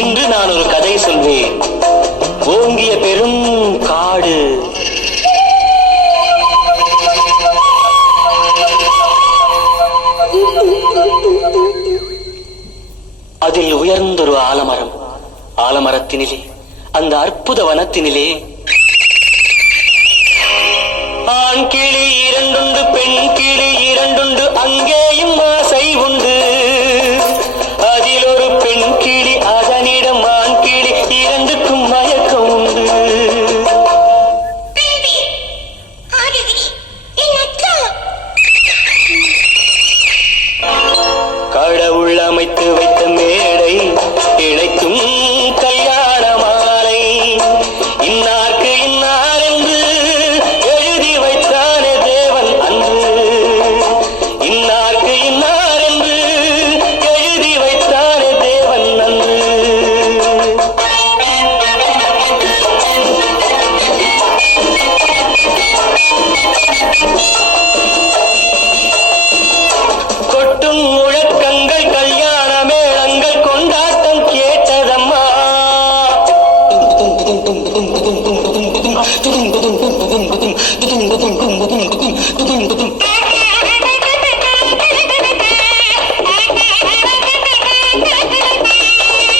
இன்று நான் ஒரு கதை சொல்வேன். ஓங்கிய பெரும் காடு. அதில் உயர்ந்தொரு ஆலமரம். ஆலமரத்தினிலே, அந்த அற்புத வனத்தினிலே ஆண் கிளி இரண்டுண்டு, பெண் கிளி இரண்டுண்டு, அங்கேயும் ஆசை உண்டு. அதில் ஒரு பெண் கிளி, அதனிடம் ஆண் கிளி, இரண்டுக்கும் மயக்கம் உண்டு. கடவுள் அமைத்து வைத்த மேடை, இழைக்கும் கல்யாண மாலை. இன்னார்க்கு இன்னார் என்று எழுதி வைத்தானே தேவன் அன்று. இன்னார்க்கு இன்னார் என்று எழுதி வைத்தானே தேவன் அன்று. கொட்டும் முழக்கங்கள், கல்யாண மேளங்கள், கொண்டாட்டம் கேட்டதம்மா.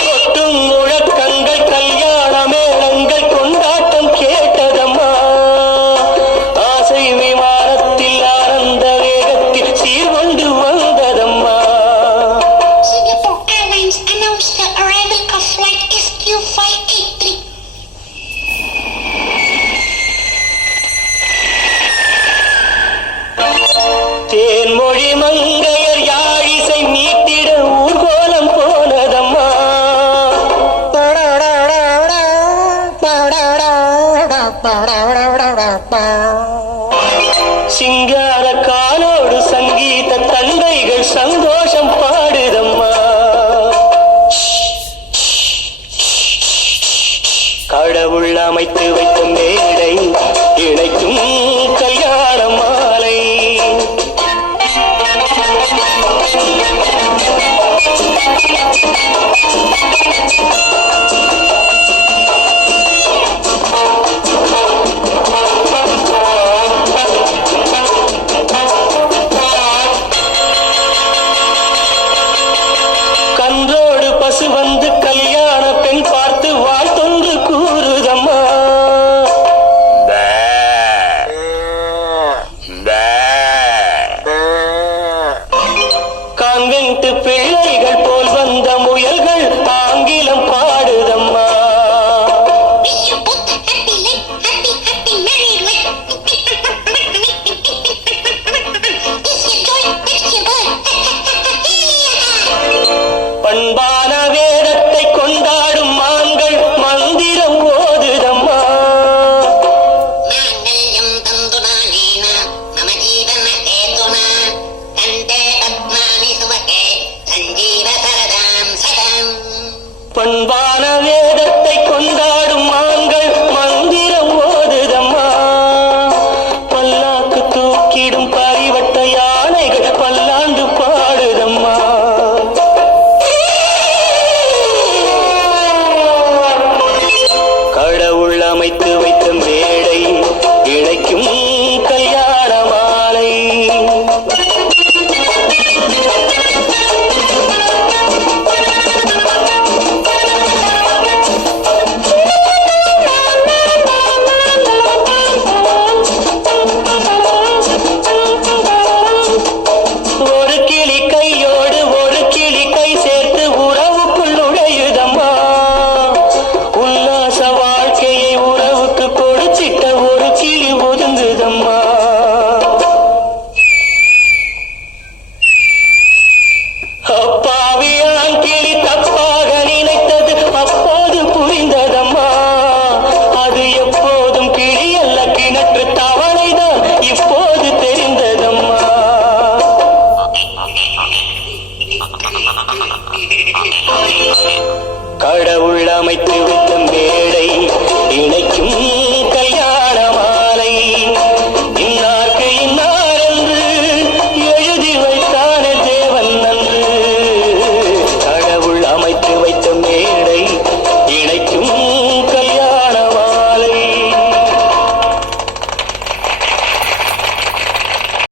கொட்டும் முழக்கங்கள், கல்யாண மேளங்கள், கொண்டாட்டம் கேட்டதம்மா. ஆசை விமானத்தில் ஆனந்த வேகத்தில் சீர்கொண்டு வந்ததம்மா. Singapore Airlines announced the arrival of flight SQ583. Thenmozhi மங்கையர் யாழிசை மீட்டிட ஊர்கோலம் போனதம்மா. சிங்கார காலோடு சங்கீத தந்தைகள் சந்தோஷம் பாடுதம்மா. கடவுள் அமைத்து வைத்த மேடை, இணைக்கும் கல்யாண மாலை. கன்றோடு பசு வந்து கல்யாண பெண் பார்த்து வாழ்த்தொன்று கூறுதம்மா. கான்வென்ட் பிள்ளைகள் போல் வந்த முயல்கள் ஆங்கிலம் பாடுதம்மா. Wish you both a happy life, happy, happy married life. It's your joy, it's your boy. பண்பான வேதத்தை கொண்டாடும் மான்கள் மந்திரம் ஓதுதம்மா. மாங்கல்யம் தந்துநானேன மம ஜீவன ஹேதுனா கண்டே பத்மானி சுபகே சஞ்சீவ சரதாம் சதம். பண்பான வேதத்தை கொண்டாடும் மான்கள் மந்திரம் ஓதுதம்மா. பல்லாக்கு தூக்கிடும் பரிவட்ட யானைகள் பல்லாண்டு பாடுதம்மா. கடவுள் அமைத்து வைத்த மேடை, இழைக்கும் கல்யாண மாலை. ஒரு கிளி கையோடு ஒரு கிளி கை சேர்த்து உறவுக்குள் நுழையுதம்மா. உல்லாச வாழ்க்கையை உறவுக்கு கொடுத்திட்ட ஒரு கிளி ஒதுங்குதம்மா. அப்பாவியான் கிளி தப்பாக நினைத்தது அப்போது புரிந்ததம்மா. அது எப்போதும் கிளி அல்ல, கிணற்று தவளைதான் இப்போது தெரிந்ததம்மா. கடவுள் அமைத்து வைத்த மேடை, இணைக்கும்